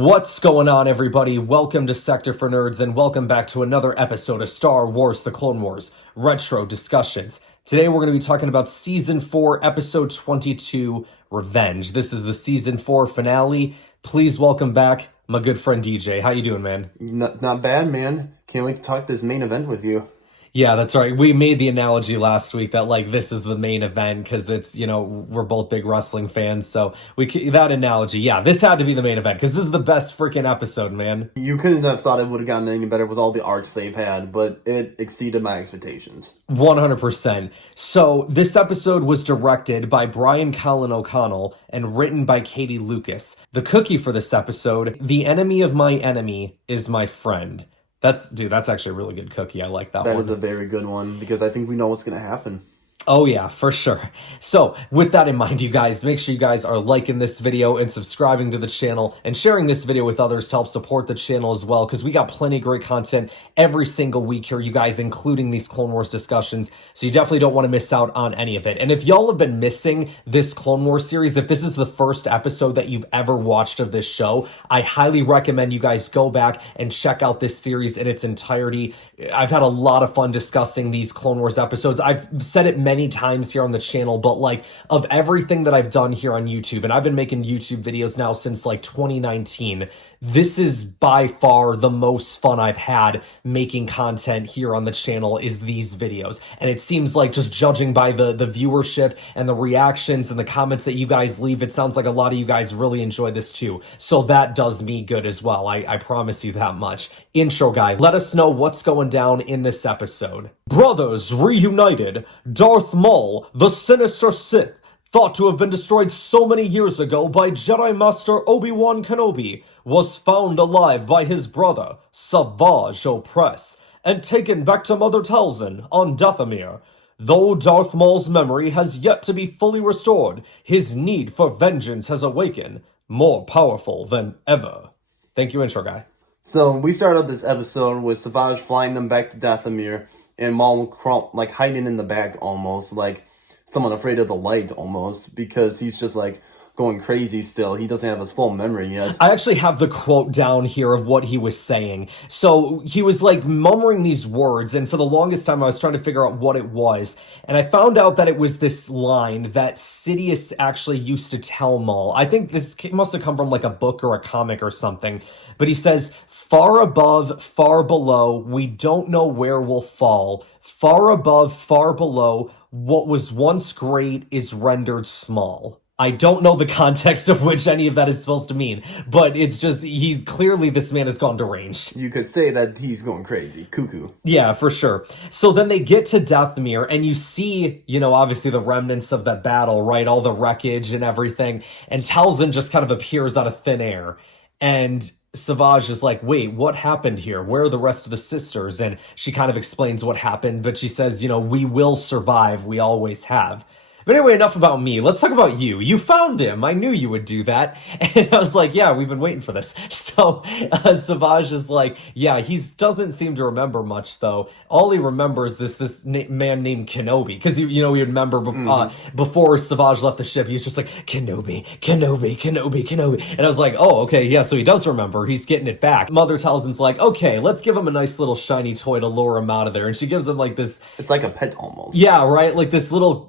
What's going on, everybody? Welcome to Sector for Nerds, and welcome back to another episode of Star Wars The Clone Wars Retro Discussions. Today we're going to be talking about Season 4, Episode 22, Revenge. This is the Season 4 finale. Please welcome back my good friend DJ. How you doing, man? Not bad, man. Can't wait to talk this main event with you. Yeah, that's right. We made the analogy last week that, like, this is the main event because it's, you know, we're both big wrestling fans. So that analogy, yeah, this had to be the main event because this is the best freaking episode, man. You couldn't have thought it would have gotten any better with all the arcs they've had, but it exceeded my expectations. 100%. So this episode was directed by Brian Colin O'Connell and written by Katie Lucas. The cookie for this episode: the enemy of my enemy is my friend. That's actually a really good cookie. I like that one. That is a very good one because I think we know what's going to happen. Oh yeah, for sure. So with that in mind, you guys, make sure you guys are liking this video and subscribing to the channel and sharing this video with others to help support the channel as well, because we got plenty of great content every single week here, you guys, including these Clone Wars discussions. So you definitely don't want to miss out on any of it. And if y'all have been missing this Clone Wars series, if this is the first episode that you've ever watched of this show, I highly recommend you guys go back and check out this series in its entirety. I've had a lot of fun discussing these Clone Wars episodes. I've said it many times here on the channel, but like, of everything that I've done here on YouTube, and I've been making YouTube videos now since like 2019, this is by far the most fun I've had making content here on the channel is these videos. And it seems like, just judging by the viewership and the reactions and the comments that you guys leave, it sounds like a lot of you guys really enjoy this too. So that does me good as well. I promise you that much. Intro guy, let us know what's going down in this episode. Brothers reunited. Darth Maul, the sinister Sith, thought to have been destroyed so many years ago by Jedi Master Obi-Wan Kenobi, was found alive by his brother, Savage Opress, and taken back to Mother Talzin on Dathomir. Though Darth Maul's memory has yet to be fully restored, his need for vengeance has awakened, more powerful than ever. Thank you, intro guy. So we start up this episode with Savage flying them back to Dathomir, and Maul like hiding in the back almost, like someone afraid of the light almost, because he's just like going crazy still. He doesn't have his full memory yet. I actually have the quote down here of what he was saying. So he was like murmuring these words, and for the longest time I was trying to figure out what it was. And I found out that it was this line that Sidious actually used to tell Maul. I think this must have come from like a book or a comic or something. But he says, "Far above, far below, we don't know where we'll fall. Far above, far below, what was once great is rendered small." I don't know the context of which any of that is supposed to mean, but it's just, this man has gone deranged. You could say that he's going crazy, cuckoo. Yeah, for sure. So then they get to Dathomir, and you see, you know, obviously the remnants of that battle, right? All the wreckage and everything, and Talzin just kind of appears out of thin air, and Savage is like, wait, what happened here? Where are the rest of the sisters? And she kind of explains what happened, but she says, you know, we will survive, we always have. But anyway, enough about me. Let's talk about you. You found him. I knew you would do that. And I was like, yeah, we've been waiting for this. So Savage is like, yeah, he doesn't seem to remember much, though. All he remembers is this man named Kenobi. Because, you know, he remember before Savage left the ship, he was just like, Kenobi, Kenobi, Kenobi, Kenobi. And I was like, oh, okay, yeah, so he does remember. He's getting it back. Mother Talzin's like, okay, let's give him a nice little shiny toy to lure him out of there. And she gives him like this... It's like a pet almost. Yeah, right? Like this little...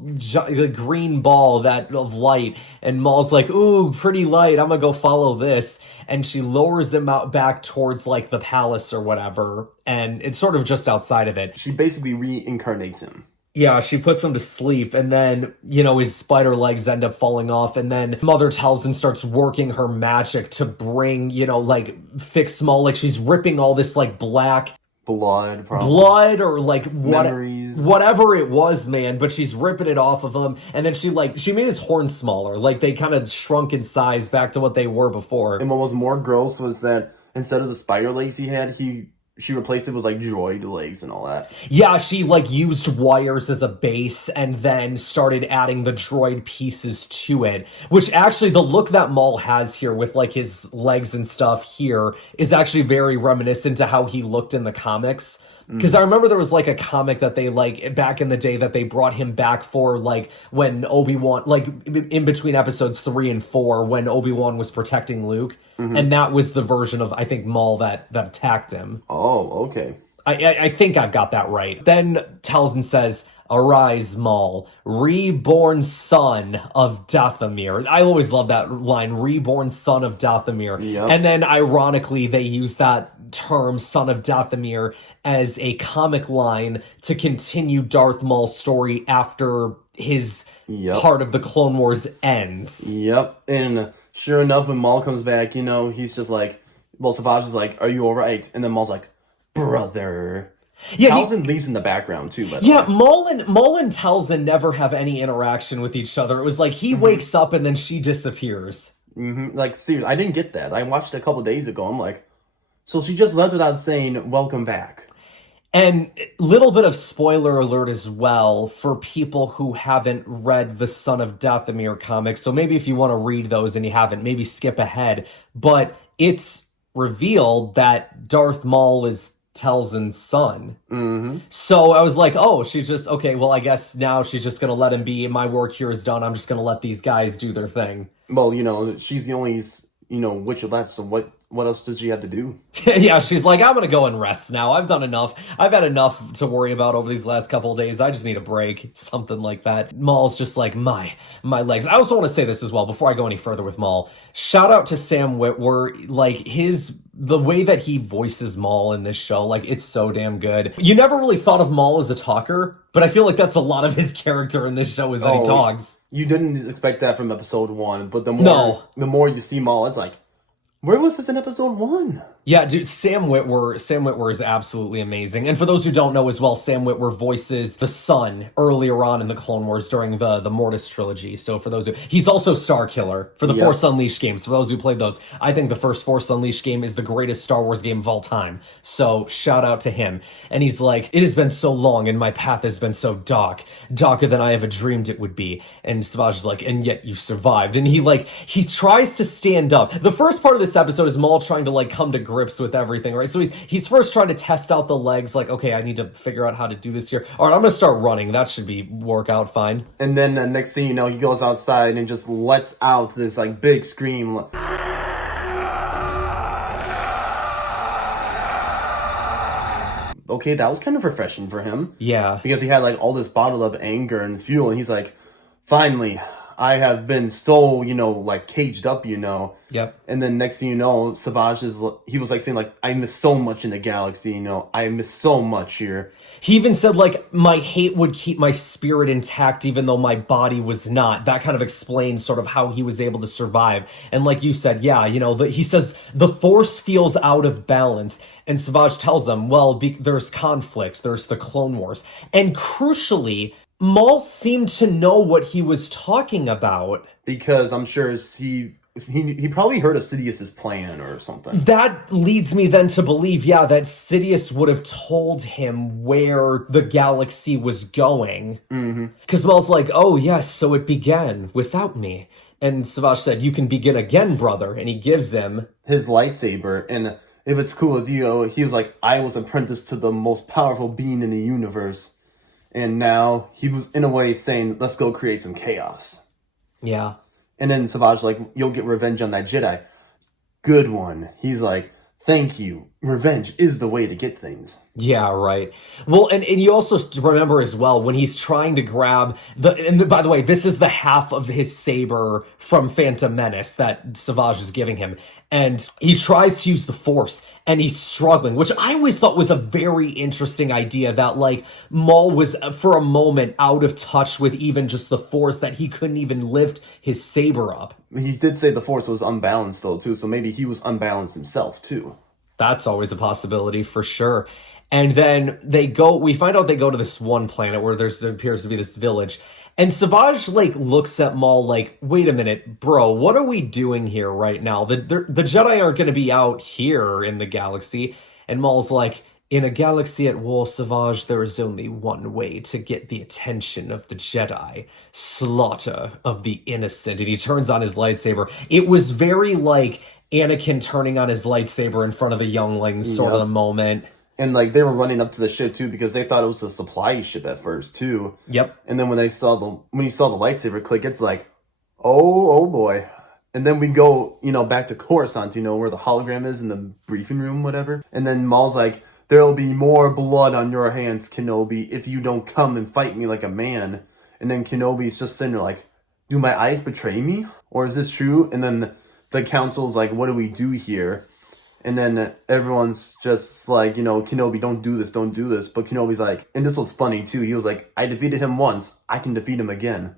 green ball of light, and Maul's like, ooh, pretty light, I'm gonna go follow this, and she lowers him out back towards like the palace or whatever, and it's sort of just outside of it. She basically reincarnates him. Yeah, she puts him to sleep, and then, you know, his spider legs end up falling off, and then Mother Talzin starts working her magic to bring, you know, like, fix Maul, like, she's ripping all this, like, black blood or like whatever it was, man, but she's ripping it off of him, and then she made his horns smaller, like they kind of shrunk in size back to what they were before. And what was more gross was that instead of the spider legs he had, she replaced it with like droid legs and all that. Yeah, she like used wires as a base and then started adding the droid pieces to it, which actually the look that Maul has here with like his legs and stuff here is actually very reminiscent to how he looked in the comics. Because I remember there was like a comic that they like back in the day that they brought him back for like when Obi-Wan, like in between episodes 3 and 4 when Obi-Wan was protecting Luke. And that was the version of, I think, Maul that attacked him. Oh, okay. I think I've got that right. Then Talzin says, "Arise, Maul, reborn son of Dathomir." I always love that line, reborn son of Dathomir. Yep. And then ironically, they use that term, son of Dathomir, as a comic line to continue Darth Maul's story after his part of the Clone Wars ends. Yep. And sure enough, when Maul comes back, you know, he's just like, well, Savage is like, "Are you all right?" And then Maul's like, "Brother." Yeah, Talzin leaves in the background too, by the yeah, way. Maul and Talzin never have any interaction with each other. It was like he wakes up and then she disappears. Like, seriously, I didn't get that. I watched it a couple days ago. I'm like, so she just left without saying, "Welcome back." And little bit of spoiler alert as well for people who haven't read the Son of Dathomir comics. So maybe if you want to read those and you haven't, maybe skip ahead. But it's revealed that Darth Maul is Talzin's son. So I was like, oh, she's just, okay, well, I guess now she's just going to let him be. My work here is done. I'm just going to let these guys do their thing. Well, you know, she's the only, you know, witch left, so what else does she have to do? Yeah, she's like, I'm going to go and rest now. I've done enough. I've had enough to worry about over these last couple of days. I just need a break. Something like that. Maul's just like, my legs. I also want to say this as well, before I go any further with Maul. Shout out to Sam Witwer. Like, the way that he voices Maul in this show, like, it's so damn good. You never really thought of Maul as a talker, but I feel like that's a lot of his character in this show is that he talks. You didn't expect that from episode 1, but the more you see Maul, it's like, where was this in episode 1? Yeah, dude, Sam Witwer is absolutely amazing. And for those who don't know as well, Sam Witwer voices the son earlier on in the Clone Wars during the Mortis trilogy. So for those who... He's also Starkiller for the Force Unleashed games. For those who played those, I think the first Force Unleashed game is the greatest Star Wars game of all time. So shout out to him. And he's like, "It has been so long and my path has been so darker than I ever dreamed it would be." And Savage is like, "And yet you survived." And he tries to stand up. The first part of this episode is Maul trying to like come to grips with everything, right? So he's first trying to test out the legs, like, okay, I need to figure out how to do this here. All right, I'm gonna start running. That should work out fine. And then the next thing you know, he goes outside and just lets out this like big scream. Okay, that was kind of refreshing for him. Yeah. Because he had like all this bottled up anger and fuel, and he's like, finally, I have been so, you know, like caged up, you know. Yep. And then next thing you know, Savage he was like saying like, I miss so much in the galaxy, you know. I miss so much here. He even said, like, my hate would keep my spirit intact even though my body was not. That kind of explains sort of how he was able to survive. And like you said, yeah, you know, he says the Force feels out of balance. And Savage tells him, well, there's conflict. There's the Clone Wars. And crucially, Maul seemed to know what he was talking about. Because I'm sure he probably heard of Sidious's plan or something. That leads me then to believe, yeah, that Sidious would have told him where the galaxy was going. Because Maul's like, oh, yes, so it began without me. And Savage said, you can begin again, brother. And he gives him his lightsaber. And if it's cool with you, he was like, I was apprenticed to the most powerful being in the universe. And now he was, in a way, saying, let's go create some chaos. Yeah. And then Savage like, you'll get revenge on that Jedi. Good one. He's like, thank you. Revenge is the way to get things. Yeah, right. Well, and you also remember as well when he's trying to grab by the way, this is the half of his saber from Phantom Menace that Savage is giving him. And he tries to use the Force and he's struggling, which I always thought was a very interesting idea that like Maul was for a moment out of touch with even just the Force, that he couldn't even lift his saber up. He did say the Force was unbalanced though too, so maybe he was unbalanced himself too. That's always a possibility for sure. And then we find out they go to this one planet where there appears to be this village. And Savage, like, looks at Maul like, wait a minute, bro, what are we doing here right now? The Jedi aren't going to be out here in the galaxy. And Maul's like, in a galaxy at war, Savage, there is only one way to get the attention of the Jedi. Slaughter of the innocent. And he turns on his lightsaber. It was very, like, Anakin turning on his lightsaber in front of the younglings sort of the moment. And, like, they were running up to the ship, too, because they thought it was a supply ship at first, too. Yep. And then when you saw the lightsaber click, it's like, oh boy. And then we go, back to Coruscant, where the hologram is in the briefing room, whatever. And then Maul's like, there'll be more blood on your hands, Kenobi, if you don't come and fight me like a man. And then Kenobi's just sitting there like, do my eyes betray me? Or is this true? And then the council's like, what do we do here? And then everyone's just like, Kenobi, don't do this. But Kenobi's like, and this was funny too. He was like, I defeated him once. I can defeat him again.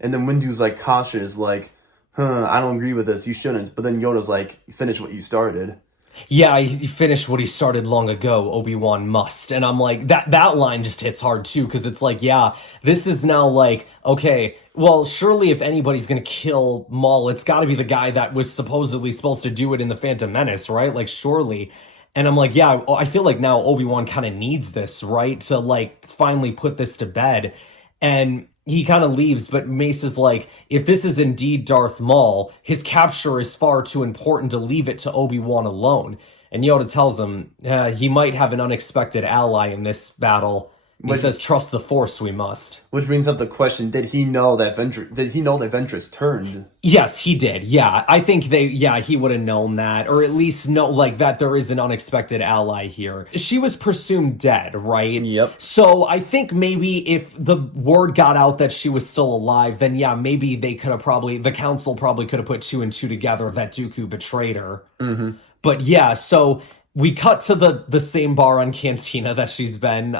And then Windu's like cautious, like, I don't agree with this. You shouldn't. But then Yoda's like, finish what you started. Yeah, he finished what he started long ago. Obi-Wan must. And I'm like, that line just hits hard too, because it's like, yeah, this is now like, okay, well, surely if anybody's gonna kill Maul, it's gotta be the guy that was supposedly supposed to do it in The Phantom Menace, right? Like, surely. And I'm like, yeah, I feel like now Obi-Wan kind of needs this, right? To, like, finally put this to bed. And he kind of leaves, but Mace is like, if this is indeed Darth Maul, his capture is far too important to leave it to Obi-Wan alone. And Yoda tells him he might have an unexpected ally in this battle. He says, trust the Force, we must. Which brings up the question, did he know that Ventress turned? Yes, he did. Yeah, I think he would have known that, or at least know, like, that there is an unexpected ally here. She was presumed dead, right? Yep. So I think maybe if the word got out that she was still alive, then yeah, maybe they could have the council probably could have put 2 and 2 together that Dooku betrayed her. Mm-hmm. But yeah, so we cut to the same bar on Cantina that she's been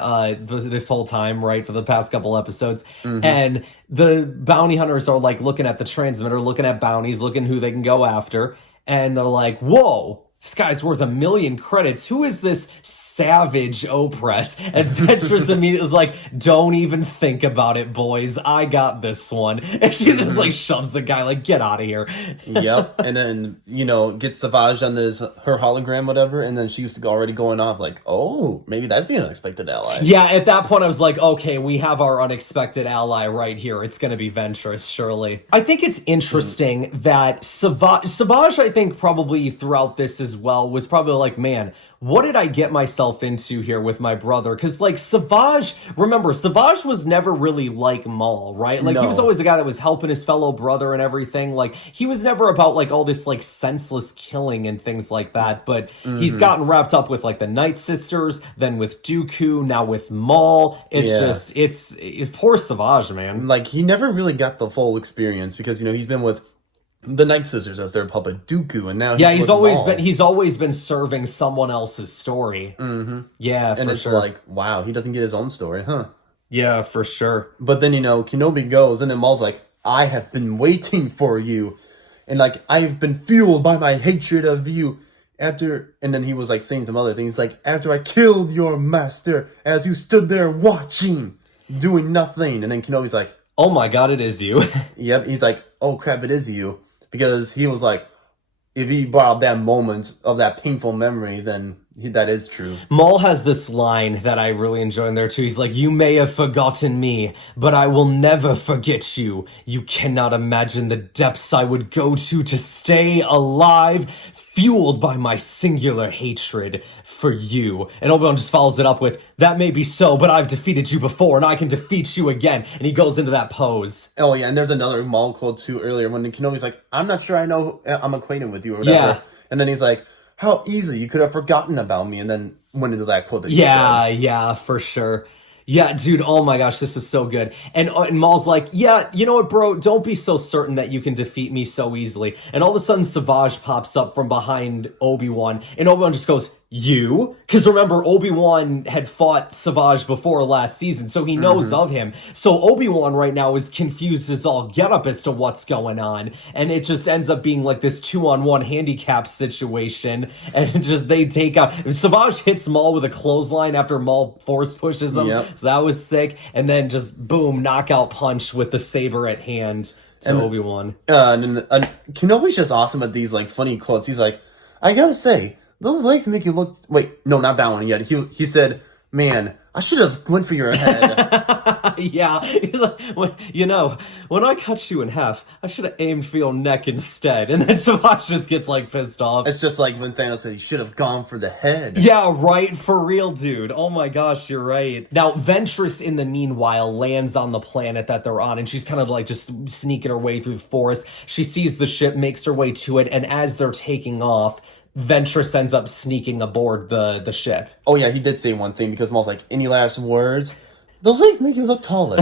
this whole time, right, for the past couple episodes. Mm-hmm. And the bounty hunters are, like, looking at the transmitter, looking at bounties, looking who they can go after. And they're like, whoa, this guy's worth 1 million credits. Who is this savage Opress? And Ventress immediately was like, don't even think about it, boys. I got this one. And she just, like, shoves the guy, like, get out of here. Yep. And then, gets Savage on her hologram, whatever. And then she's already going off like, oh, maybe that's the unexpected ally. Yeah, at that point I was like, okay, we have our unexpected ally right here. It's going to be Ventress, surely. I think it's interesting that Savage, I think, probably throughout this as well, was probably like, man, what did I get myself into here with my brother? Because, like, Savage was never really like Maul, right? Like, no. He was always the guy that was helping his fellow brother and everything. Like, he was never about, like, all this, like, senseless killing and things like that. But he's gotten wrapped up with, like, the Night Sisters, then with Dooku, now with Maul. It's poor Savage, man. Like, he never really got the full experience because, he's been with the Night Sisters as their puppet, Dooku, and now he's always been serving someone else's story. Mm-hmm. Yeah, and it's like, wow, he doesn't get his own story, huh? Yeah, for sure. But then Kenobi goes, and then Maul's like, I have been waiting for you, and like I've been fueled by my hatred of you. And then he was like saying some other things, like after I killed your master, as you stood there watching, doing nothing, and then Kenobi's like, oh my God, it is you. Yep, he's like, oh crap, it is you. Because he was like, if he brought up that moment of that painful memory, then that is true. Maul has this line that I really enjoy in there too. He's like, you may have forgotten me, but I will never forget you. You cannot imagine the depths I would go to stay alive, fueled by my singular hatred for you. And Obi-Wan just follows it up with, that may be so, but I've defeated you before, and I can defeat you again. And he goes into that pose. Oh yeah, and there's another Maul quote too earlier when Kenobi's like, I'm not sure I'm acquainted with you or whatever. Yeah. And then he's like, how easy, you could have forgotten about me, and then went into that quote that you said. Yeah, for sure. Yeah, dude, oh my gosh, this is so good. And Maul's like, yeah, you know what, bro, don't be so certain that you can defeat me so easily. And all of a sudden, Savage pops up from behind Obi-Wan, and Obi-Wan just goes, you? Because remember, Obi-Wan had fought Savage before last season, so he knows of him. So Obi-Wan right now is confused as all get up as to what's going on, and it just ends up being like this 2-on-1 handicap situation, and they take out... Savage hits Maul with a clothesline after Maul force pushes him, so that was sick, and then just, boom, knockout punch with the saber at hand to Obi-Wan. And Kenobi's just awesome at these, like, funny quotes. He's like, I gotta say, those legs make you look... Wait, no, not that one yet. He said, man, I should have went for your head. Yeah, he's like, when I cut you in half, I should have aimed for your neck instead. And then Savage just gets like pissed off. It's just like when Thanos said he should have gone for the head. Yeah, right, for real, dude. Oh my gosh, you're right. Now, Ventress, in the meanwhile, lands on the planet that they're on, and she's kind of like just sneaking her way through the forest. She sees the ship, makes her way to it, and as they're taking off, Ventress ends up sneaking aboard the ship. Oh yeah, he did say one thing because Maul's like, any last words? Those legs make you look taller.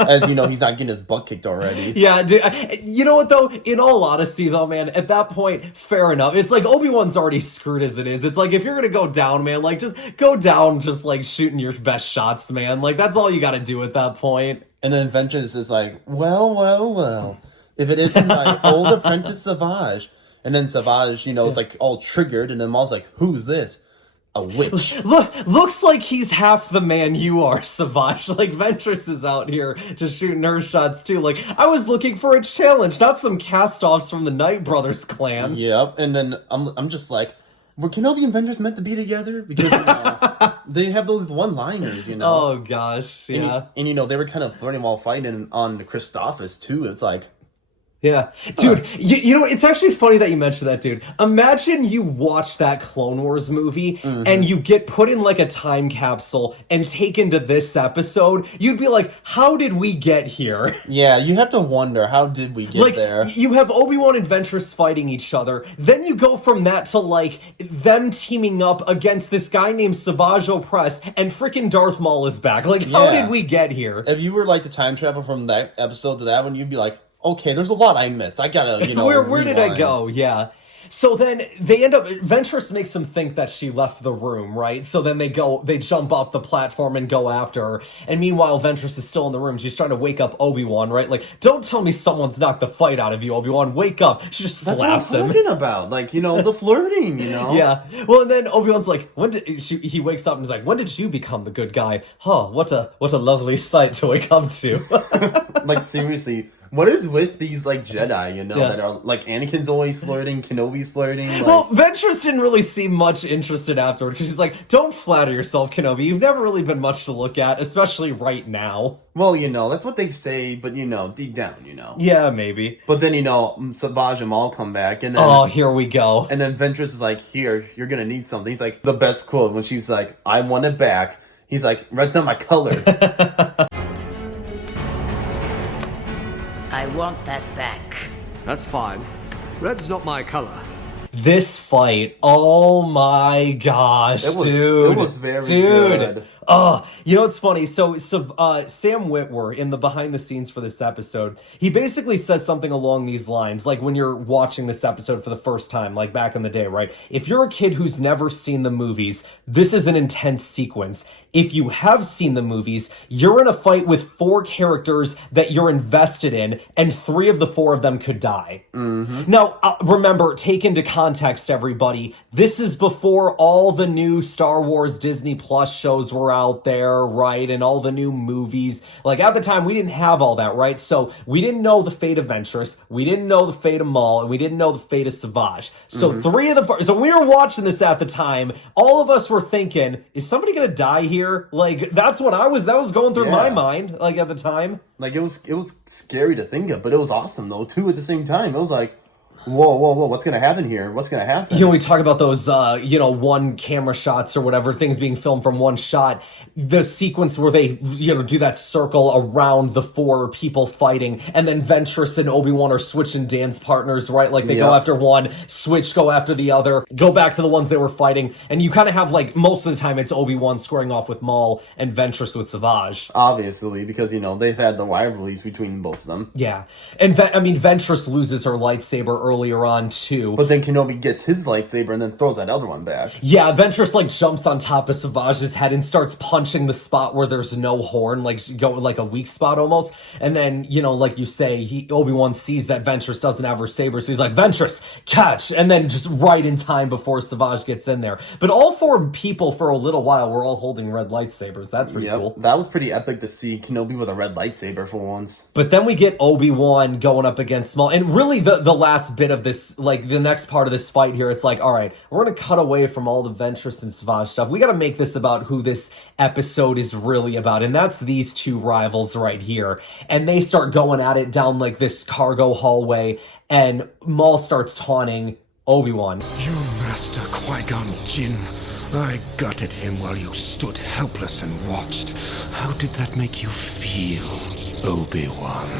As you know, he's not getting his butt kicked already. Yeah, dude. You know what, though? In all honesty, though, man, at that point, fair enough. It's like Obi-Wan's already screwed as it is. It's like, if you're gonna go down, man, like, just go down just, like, shooting your best shots, man. Like, that's all you gotta do at that point. And then Ventress is like, well, if it isn't my old apprentice Savage. And then Savage, is like all triggered, and then Maul's like, who's this? A witch. Looks like he's half the man you are, Savage. Like, Ventress is out here just shooting her shots, too. Like, I was looking for a challenge, not some cast-offs from the Knight Brothers clan. Yep, and then I'm just like, were Kenobi and Ventress meant to be together? Because, they have those one-liners, Oh, gosh, yeah. And they were kind of flirting while fighting on Christophus, too. It's like... Yeah. Dude, you know, it's actually funny that you mentioned that, dude. Imagine you watch that Clone Wars movie and you get put in like a time capsule and taken to this episode. You'd be like, how did we get here? Yeah, you have to wonder, how did we get there? You have Obi-Wan and Ventress fighting each other. Then you go from that to like them teaming up against this guy named Savage Opress, and freaking Darth Maul is back. Like, how did we get here? If you were like to time travel from that episode to that one, you'd be like, okay, there's a lot I missed. I gotta, where did I go? Yeah. So then they end up, Ventress makes them think that she left the room, right? So then they jump off the platform and go after her. And meanwhile, Ventress is still in the room. She's trying to wake up Obi-Wan, right? Like, don't tell me someone's knocked the fight out of you, Obi-Wan. Wake up. She just slaps him. That's what I'm talking about. Like, the flirting, Yeah. Well, and then Obi-Wan's like, he wakes up and is like, when did you become the good guy? Huh, what a lovely sight to wake up to. Like, seriously. What is with these, like, Jedi, that are, like, Anakin's always flirting, Kenobi's flirting, like... Well, Ventress didn't really seem much interested afterward, because she's like, don't flatter yourself, Kenobi. You've never really been much to look at, especially right now. Well, that's what they say, but, deep down, Yeah, maybe. But then, Savage and Maul come back, and then... Oh, here we go. And then Ventress is like, here, you're gonna need something. He's like, the best quote, when she's like, I want it back. He's like, red's not my color. I want that back. That's fine. Red's not my color. This fight, oh my gosh, dude. It was very good. You know what's funny? So Sam Witwer, in the behind the scenes for this episode, he basically says something along these lines, like when you're watching this episode for the first time, like back in the day, right? If you're a kid who's never seen the movies, this is an intense sequence. If you have seen the movies, you're in a fight with 4 characters that you're invested in, and 3 of the 4 of them could die. Now, remember, take into context, everybody, this is before all the new Star Wars Disney Plus shows were out there, right? And all the new movies. Like, at the time, we didn't have all that, right? So we didn't know the fate of Ventress, we didn't know the fate of Maul, and we didn't know the fate of Savage. So so when we were watching this at the time, all of us were thinking, is somebody gonna die here? Like, that was going through my mind, like, at the time. Like, it was scary to think of, but it was awesome, though, too, at the same time. It was like, whoa, what's gonna happen here? What's gonna happen? We talk about those, one camera shots or whatever, things being filmed from one shot. The sequence where they, do that circle around the 4 people fighting, and then Ventress and Obi-Wan are switching dance partners, right? Like, they go after one, switch, go after the other, go back to the ones they were fighting, and you kind of have, like, most of the time it's Obi-Wan squaring off with Maul and Ventress with Savage. Obviously, because, they've had the rivalries between both of them. Yeah. And, Ventress loses her lightsaber earlier on, too. But then Kenobi gets his lightsaber and then throws that other one back. Yeah, Ventress, like, jumps on top of Savage's head and starts punching the spot where there's no horn, like, like a weak spot almost. And then, like you say, Obi-Wan sees that Ventress doesn't have her saber, so he's like, Ventress, catch! And then just right in time before Savage gets in there. But all 4 people for a little while were all holding red lightsabers. That's pretty cool. That was pretty epic to see Kenobi with a red lightsaber for once. But then we get Obi-Wan going up against Maul. And really, the last bit bit of this, like the next part of this fight here, it's like, all right, we're going to cut away from all the Ventress and Savage stuff. We got to make this about who this episode is really about. And that's these two rivals right here. And they start going at it down like this cargo hallway. And Maul starts taunting Obi-Wan. Your master, Qui-Gon Jinn. I gutted him while you stood helpless and watched. How did that make you feel, Obi-Wan?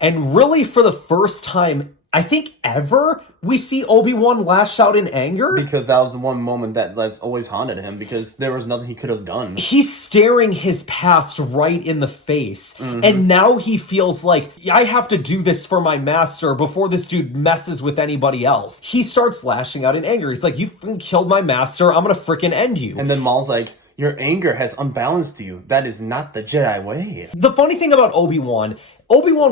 And really, for the first time, I think ever, we see Obi-Wan lash out in anger. Because that was the one moment that's always haunted him, because there was nothing he could have done. He's staring his past right in the face. And now he feels like, I have to do this for my master before this dude messes with anybody else. He starts lashing out in anger. He's like, you killed my master. I'm going to frickin' end you. And then Maul's like, your anger has unbalanced you. That is not the Jedi way. The funny thing about Obi-Wan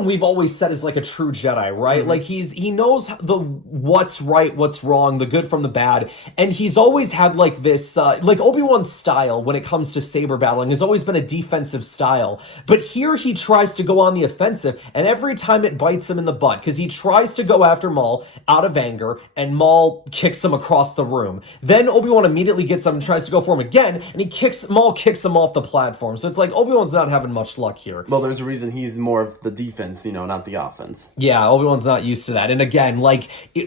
we've always said is like a true Jedi, right? Like he knows what's right, what's wrong, the good from the bad. And he's always had like this, like Obi-Wan's style when it comes to saber battling has always been a defensive style. But here he tries to go on the offensive, and every time it bites him in the butt, because he tries to go after Maul out of anger, and Maul kicks him across the room. Then Obi-Wan immediately gets up and tries to go for him again, and Maul kicks him off the platform. So it's like Obi-Wan's not having much luck here. Well, there's a reason he's more of the defense, not the offense. Yeah, Obi-Wan's not used to that. And again,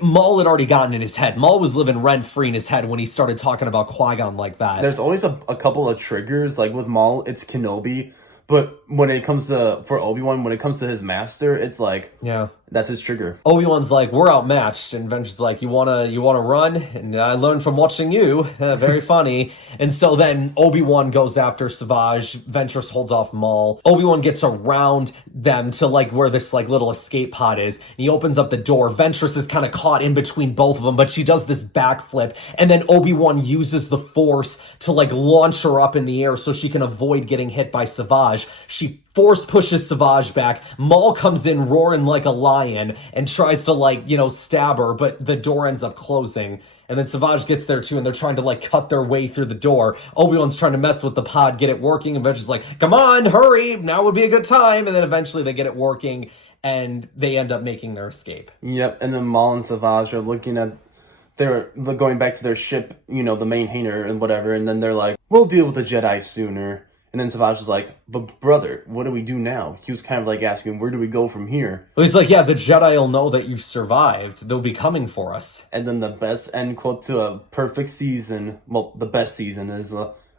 Maul had already gotten in his head. Maul was living rent-free in his head when he started talking about Qui-Gon like that. There's always a couple of triggers, like with Maul, it's Kenobi. But when it comes for Obi-Wan, when it comes to his master, it's like, yeah, that's his trigger. Obi-Wan's like, we're outmatched, and Ventress is like, you wanna run? And I learned from watching you. Very funny. And so then Obi-Wan goes after Savage. Ventress holds off Maul. Obi-Wan gets around them to where this little escape pod is. He opens up the door. Ventress is kind of caught in between both of them, but she does this backflip, and then Obi-Wan uses the Force to launch her up in the air so she can avoid getting hit by Savage. She force pushes Savage back. Maul comes in roaring like a lion and tries to stab her, but the door ends up closing. And then Savage gets there too, and they're trying to cut their way through the door. Obi-Wan's trying to mess with the pod, get it working, and Ventress is like, come on, hurry, now would be a good time. And then eventually they get it working, and they end up making their escape. Yep, and then Maul and Savage are looking at they're going back to their ship, the main hangar and whatever, and then they're like, we'll deal with the Jedi sooner. And then Savage was like, but brother, what do we do now? He was kind of asking, where do we go from here? Well, he's like, yeah, the Jedi will know that you've survived. They'll be coming for us. And then the best end quote to a perfect season, well, the best season is,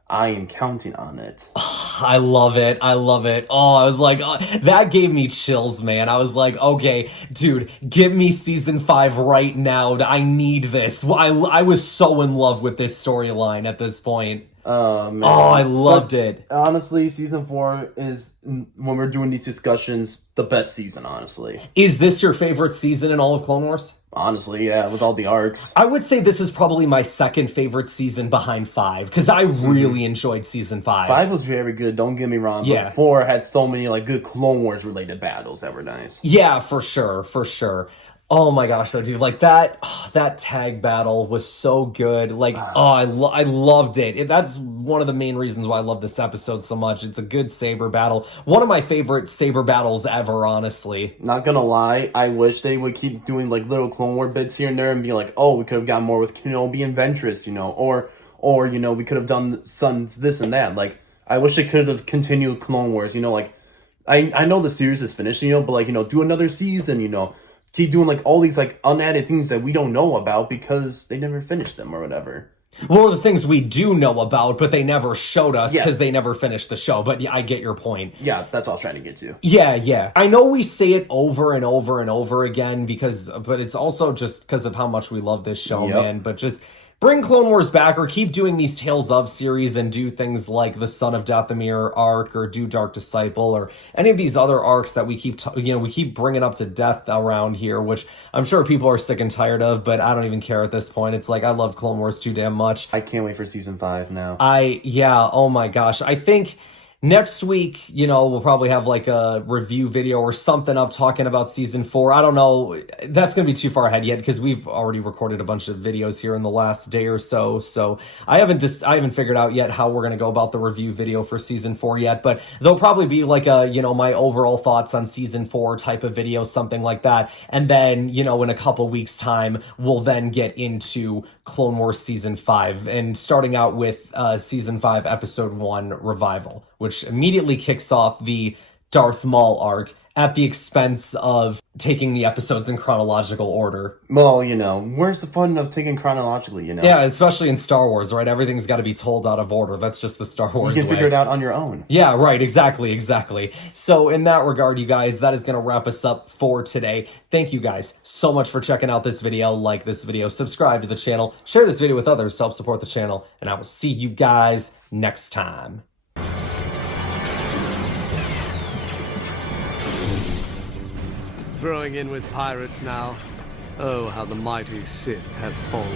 I am counting on it. I love it. I love it. Oh, I was like, that gave me chills, man. I was like, okay, dude, give me season 5 right now. I need this. I was so in love with this storyline at this point. Man. Oh, I loved it. Honestly, season 4 is, when we're doing these discussions, the best season, honestly. Is this your favorite season in all of Clone Wars? Honestly, yeah, with all the arcs. I would say this is probably my second favorite season behind 5, because I really enjoyed season 5. 5 was very good, don't get me wrong, yeah. But 4 had so many good Clone Wars related battles that were nice. Yeah, for sure, for sure. Oh my gosh, though, dude, that tag battle was so good. I loved it. That's one of the main reasons why I love this episode so much. It's a good saber battle. One of my favorite saber battles ever, honestly. Not gonna lie, I wish they would keep doing little Clone War bits here and there and be like, oh, we could have gotten more with Kenobi and Ventress, or we could have done sons this and that. I wish they could have continued Clone Wars, I know the series is finished, but do another season, keep doing all these unadded things that we don't know about because they never finished them or whatever. Well, the things we do know about, but they never showed us because Yeah. they never finished the show. But yeah, I get your point. Yeah, that's what I was trying to get to. Yeah. I know we say it over and over and over again but it's also just because of how much we love this show, Yep. man. But just bring Clone Wars back, or keep doing these Tales of series and do things like the Son of Dathomir arc, or do Dark Disciple, or any of these other arcs that we keep bringing up to death around here, which I'm sure people are sick and tired of, but I don't even care at this point. It's I love Clone Wars too damn much. I can't wait for season 5 now. Oh my gosh. I think Next week, you know, we'll probably have like a review video or something up talking about season 4. I don't know. That's going to be too far ahead yet because we've already recorded a bunch of videos here in the last day or so. So I haven't figured out yet how we're going to go about the review video for season 4 yet, but there'll probably be like a, you know, my overall thoughts on season 4 type of video, something like that. And then, you know, in a couple weeks time, we'll then get into Clone Wars season 5 and starting out with season 5 episode 1 Revival, which immediately kicks off the Darth Maul arc at the expense of taking the episodes in chronological order. Well, you know, where's the fun of taking chronologically, you know? Yeah, especially in Star Wars, right? Everything's got to be told out of order. That's just the Star Wars way. You can figure it out on your own. Yeah, right, exactly. So in that regard, you guys, that is going to wrap us up for today. Thank you guys so much for checking out this video. Like this video, subscribe to the channel, share this video with others to help support the channel, and I will see you guys next time. Throwing in with pirates now. Oh, how the mighty Sith have fallen.